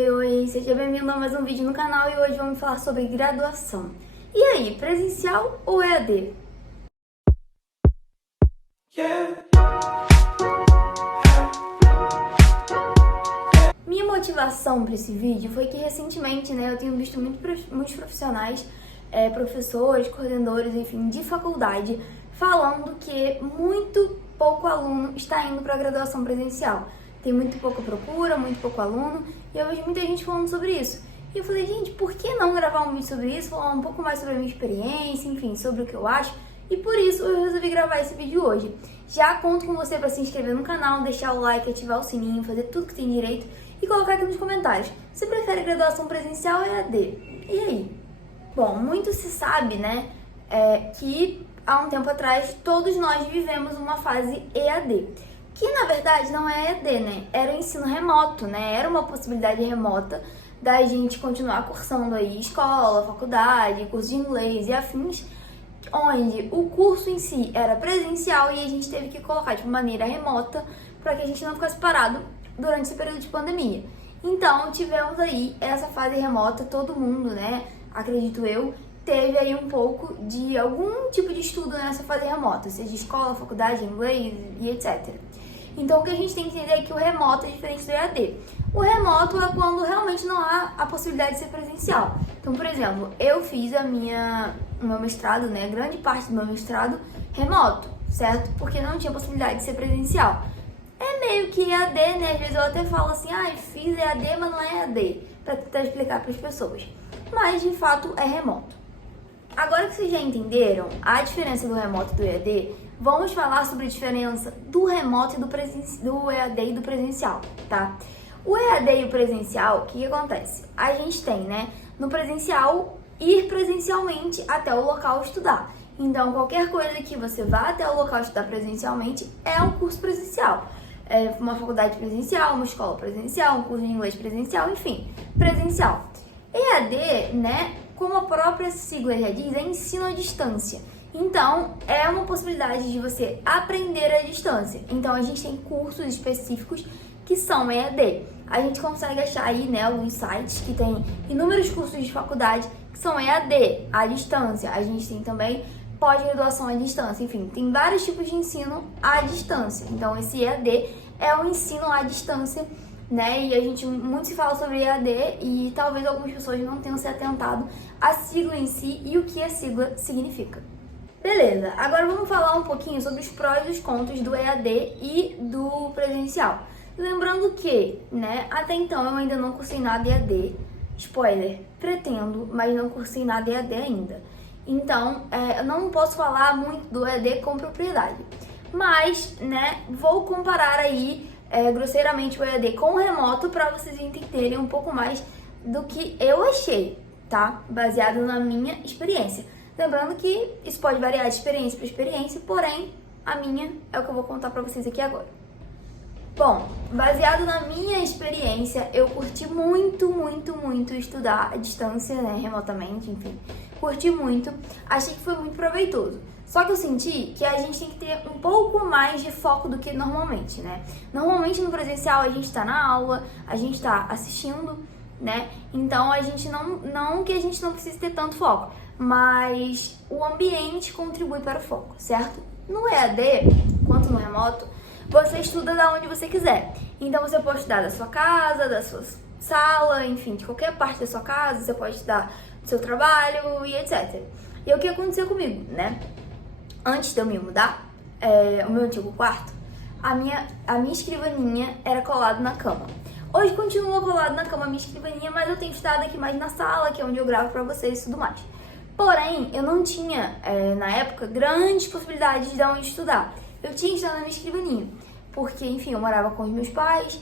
Oi, seja bem-vindo a mais um vídeo no canal e hoje vamos falar sobre graduação. E aí, presencial ou EAD? Minha motivação para esse vídeo foi que recentemente, eu tenho visto muitos profissionais, professores, coordenadores, enfim, de faculdade, falando que muito pouco aluno está indo para a graduação presencial. Tem muito pouca procura, muito pouco aluno, e eu vejo muita gente falando sobre isso. E eu falei, gente, por que não gravar um vídeo sobre isso, falar um pouco mais sobre a minha experiência, enfim, sobre o que eu acho? E por isso eu resolvi gravar esse vídeo hoje. Já conto com você para se inscrever no canal, deixar o like, ativar o sininho, fazer tudo que tem direito e colocar aqui nos comentários. Você prefere graduação presencial ou EAD? E aí? Bom, muito se sabe, que há um tempo atrás todos nós vivemos uma fase EAD. Que na verdade não é EAD, era o ensino remoto, era uma possibilidade remota da gente continuar cursando aí escola, faculdade, curso de inglês e afins, onde o curso em si era presencial e a gente teve que colocar de maneira remota para que a gente não ficasse parado durante esse período de pandemia. Então tivemos aí essa fase remota, todo mundo, acredito eu, teve aí um pouco de algum tipo de estudo nessa fase remota, seja escola, faculdade, inglês e etc. Então o que a gente tem que entender é que o remoto é diferente do EAD. O remoto é quando realmente não há a possibilidade de ser presencial. Então, por exemplo, eu fiz o meu mestrado, grande parte do meu mestrado remoto, certo? Porque não tinha possibilidade de ser presencial. É meio que EAD, Às vezes eu até falo assim, fiz EAD, mas não é EAD, para tentar explicar para as pessoas. Mas, de fato, é remoto. Agora que vocês já entenderam a diferença do remoto e do EAD, vamos falar sobre a diferença do remoto e do EAD e do presencial, tá? O EAD e o presencial, o que acontece? A gente tem, no presencial, ir presencialmente até o local estudar. Então, qualquer coisa que você vá até o local estudar presencialmente é um curso presencial. É uma faculdade presencial, uma escola presencial, um curso de inglês presencial, enfim, presencial. EAD, como a própria sigla já diz, é ensino à distância. Então, é uma possibilidade de você aprender à distância. Então, a gente tem cursos específicos que são EAD. A gente consegue achar aí, alguns sites que tem inúmeros cursos de faculdade que são EAD, à distância. A gente tem também pós-graduação à distância. Enfim, tem vários tipos de ensino à distância. Então, esse EAD é o ensino à distância, E a gente muito se fala sobre EAD e talvez algumas pessoas não tenham se atentado à sigla em si e o que a sigla significa. Beleza, agora vamos falar um pouquinho sobre os prós e os contras do EAD e do presencial. Lembrando que, até então eu ainda não cursei nada EAD. Spoiler, pretendo, mas não cursei nada EAD ainda. Então, eu não posso falar muito do EAD com propriedade. Mas, vou comparar aí, grosseiramente, o EAD com o remoto para vocês entenderem um pouco mais do que eu achei, tá? Baseado na minha experiência. Lembrando que isso pode variar de experiência para experiência, porém, a minha é o que eu vou contar para vocês aqui agora. Bom, baseado na minha experiência, eu curti muito estudar à distância, remotamente, enfim. Curti muito, achei que foi muito proveitoso. Só que eu senti que a gente tem que ter um pouco mais de foco do que normalmente, Normalmente no presencial a gente tá na aula, a gente tá assistindo, Então a gente não que a gente não precise ter tanto foco, mas o ambiente contribui para o foco, certo? No EAD, quanto no remoto, você estuda da onde você quiser. Então você pode estudar da sua casa, da sua sala, enfim, de qualquer parte da sua casa, você pode estudar do seu trabalho e etc. E o que aconteceu comigo, Antes de eu me mudar, o meu antigo quarto, a minha escrivaninha era colada na cama. Hoje continua colado na cama a minha escrivaninha, mas eu tenho estudado aqui mais na sala, que é onde eu gravo pra vocês e tudo mais. Porém, eu não tinha, na época, grandes possibilidades de onde estudar. Eu tinha que estudar na minha escrivaninha, porque, enfim, eu morava com os meus pais,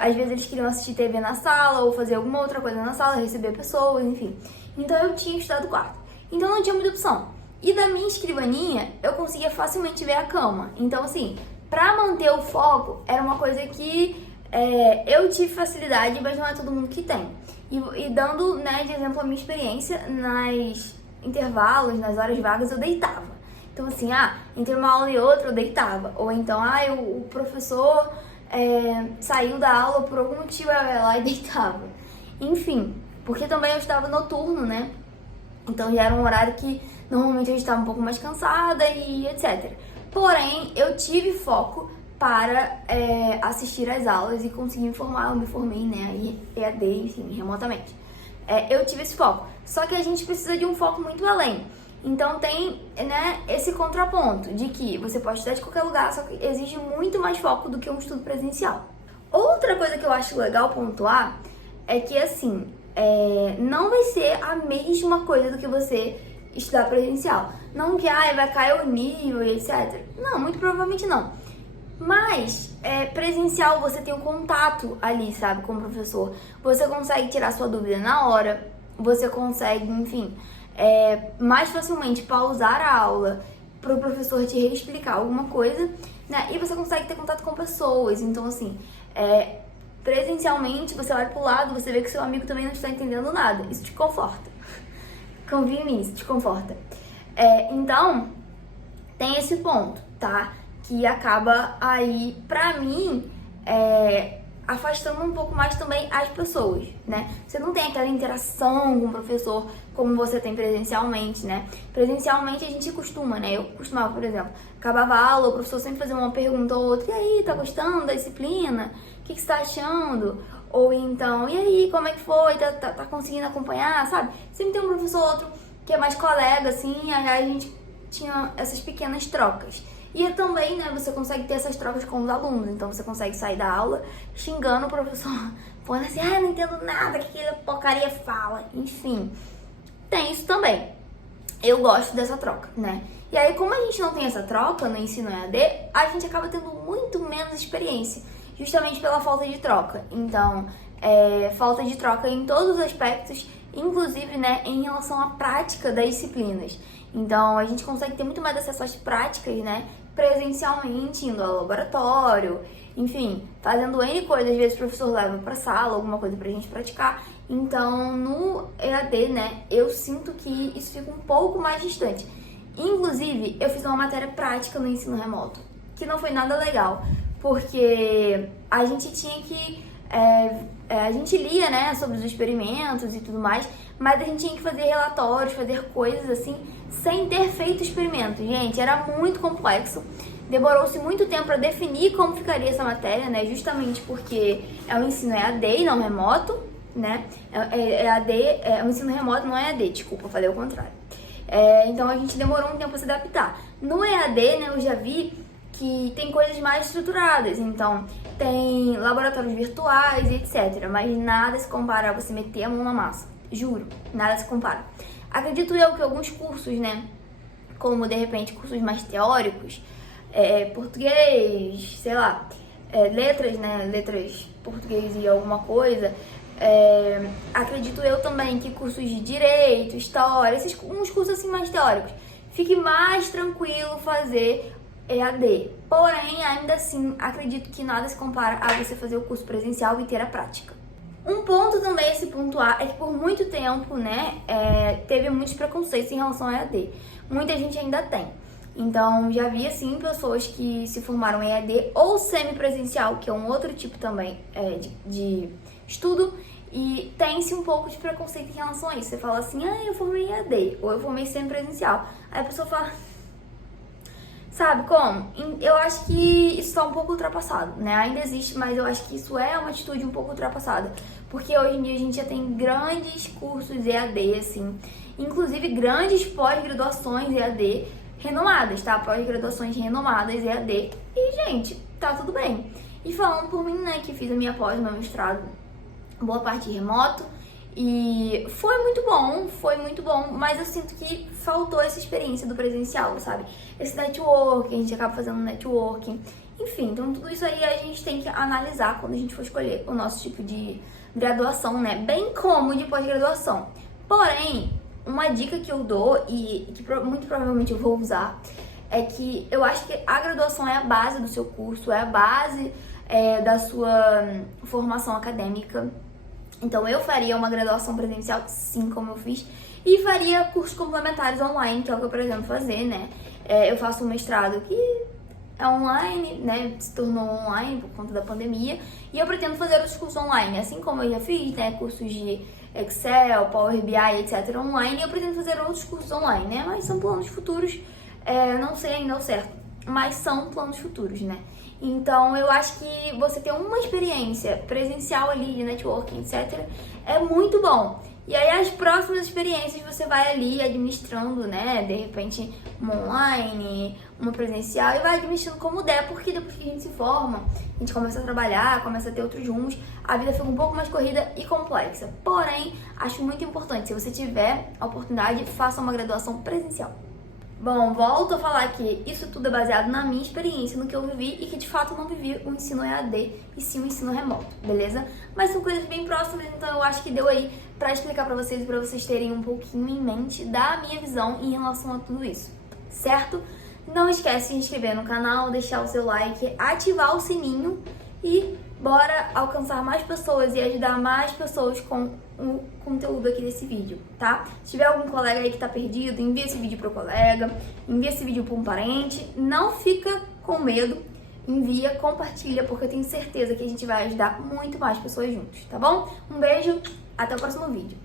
às vezes eles queriam assistir TV na sala ou fazer alguma outra coisa na sala, receber pessoas, enfim. Então eu tinha que estudar do quarto. Então não tinha muita opção. E da minha escrivaninha, eu conseguia facilmente ver a cama. Então, assim, pra manter o foco, era uma coisa que eu tive facilidade, mas não é todo mundo que tem. E dando, de exemplo, a minha experiência, nas intervalos, nas horas vagas, eu deitava. Então, assim, entre uma aula e outra, eu deitava. Ou então, o professor saiu da aula por algum motivo, eu ia lá e deitava. Enfim, porque também eu estava noturno, né? Então já era um horário que normalmente a gente estava um pouco mais cansada e etc. Porém, eu tive foco para assistir às aulas e conseguir me formar. Eu me formei, né, em EAD, enfim, remotamente. Eu tive esse foco. Só que a gente precisa de um foco muito além. Então tem, né, esse contraponto de que você pode estudar de qualquer lugar, só que exige muito mais foco do que um estudo presencial. Outra coisa que eu acho legal pontuar é que, assim, não vai ser a mesma coisa do que você estudar presencial. Não que vai cair o nível e etc. Não, muito provavelmente não. Mas presencial você tem um contato ali, sabe, com o professor. Você consegue tirar sua dúvida na hora. Você consegue, enfim, mais facilmente pausar a aula para o professor te reexplicar alguma coisa, né? E você consegue ter contato com pessoas. Então, assim, presencialmente você olha pro lado, você vê que seu amigo também não está entendendo nada. Isso te conforta. Confia em mim, isso te conforta. Então, tem esse ponto, tá? Que acaba aí, pra mim, afastando um pouco mais também as pessoas, né? Você não tem aquela interação com o professor como você tem presencialmente, né? Presencialmente a gente costuma, né? Eu costumava, por exemplo, acabava a aula, o professor sempre fazia uma pergunta ou outra: e aí, tá gostando da disciplina? O que você tá achando? Ou então, e aí, como é que foi? Tá conseguindo acompanhar, sabe? Sempre tem um professor ou outro que é mais colega, assim, aí a gente tinha essas pequenas trocas. E também, né, você consegue ter essas trocas com os alunos. Então você consegue sair da aula xingando o professor, falando assim: não entendo nada, que aquela porcaria fala. Enfim, tem isso também. Eu gosto dessa troca, né? E aí, como a gente não tem essa troca no ensino EAD, a gente acaba tendo muito menos experiência, justamente pela falta de troca. Então, falta de troca em todos os aspectos, inclusive, né, em relação à prática das disciplinas. Então, a gente consegue ter muito mais acesso às práticas, né, presencialmente, indo ao laboratório, enfim, fazendo N coisas. Às vezes o professor leva pra sala alguma coisa pra gente praticar. Então, no EAD, né, eu sinto que isso fica um pouco mais distante. Inclusive, eu fiz uma matéria prática no ensino remoto, que não foi nada legal, porque a gente tinha que... a gente lia, né, sobre os experimentos e tudo mais, mas a gente tinha que fazer relatórios, fazer coisas assim, sem ter feito experimento. Gente, era muito complexo. Demorou-se muito tempo para definir como ficaria essa matéria, né, justamente porque é um ensino EAD e não remoto, né, o ensino remoto não é EAD, desculpa, eu falei o contrário. Então a gente demorou um tempo para se adaptar. No EAD, né, eu já vi que tem coisas mais estruturadas, então tem laboratórios virtuais e etc, mas nada se compara a você meter a mão na massa, juro, nada se compara. Acredito eu que alguns cursos, né, como de repente cursos mais teóricos, português, sei lá, letras, né, letras português e alguma coisa, acredito eu também que cursos de direito, história, uns cursos assim mais teóricos, fique mais tranquilo fazer EAD. Porém, ainda assim, acredito que nada se compara a você fazer o curso presencial e ter a prática. Um ponto também a se pontuar é que por muito tempo, né, teve muitos preconceitos em relação ao EAD. Muita gente ainda tem. Então, já vi, assim, pessoas que se formaram em EAD ou semipresencial, que é um outro tipo também de estudo, e tem-se um pouco de preconceito em relação a isso. Você fala assim: eu formei em EAD, ou eu formei semipresencial. Aí a pessoa fala... Sabe como? Eu acho que isso tá um pouco ultrapassado, né? Ainda existe, mas eu acho que isso é uma atitude um pouco ultrapassada. Porque hoje em dia a gente já tem grandes cursos EAD, assim, inclusive grandes pós-graduações EAD renomadas, tá? Pós-graduações renomadas EAD. E, gente, tá tudo bem. E falando por mim, né, que fiz a minha pós, meu mestrado, boa parte remoto, e foi muito bom, mas eu sinto que faltou essa experiência do presencial, sabe? Esse networking, a gente acaba fazendo networking, enfim, então tudo isso aí a gente tem que analisar quando a gente for escolher o nosso tipo de graduação, né? Bem como de pós-graduação. Porém, uma dica que eu dou e que muito provavelmente eu vou usar é que eu acho que a graduação é a base do seu curso, é a base da sua formação acadêmica. Então eu faria uma graduação presencial, sim, como eu fiz, e faria cursos complementares online, que é o que eu pretendo fazer, né? Eu faço um mestrado que é online, né? Se tornou online por conta da pandemia. E eu pretendo fazer outros cursos online, assim como eu já fiz, né? Cursos de Excel, Power BI, etc. online. Eu pretendo fazer outros cursos online, né? Mas são planos futuros. Não sei ainda ao certo, mas são planos futuros, né? Então eu acho que você ter uma experiência presencial ali de networking, etc. é muito bom. E aí as próximas experiências você vai ali administrando, né? De repente uma online, uma presencial, e vai administrando como der, porque depois que a gente se forma, a gente começa a trabalhar, começa a ter outros rumos, a vida fica um pouco mais corrida e complexa. Porém, acho muito importante, se você tiver a oportunidade, faça uma graduação presencial. Bom, volto a falar que isso tudo é baseado na minha experiência, no que eu vivi e que de fato eu não vivi o ensino EAD e sim o ensino remoto, beleza? Mas são coisas bem próximas, então eu acho que deu aí pra explicar pra vocês e pra vocês terem um pouquinho em mente da minha visão em relação a tudo isso, certo? Não esquece de se inscrever no canal, deixar o seu like, ativar o sininho e bora alcançar mais pessoas e ajudar mais pessoas com o conteúdo aqui desse vídeo, tá? Se tiver algum colega aí que tá perdido, envia esse vídeo pro colega, envia esse vídeo pra um parente, não fica com medo, envia, compartilha, porque eu tenho certeza que a gente vai ajudar muito mais pessoas juntos, tá bom? Um beijo, até o próximo vídeo.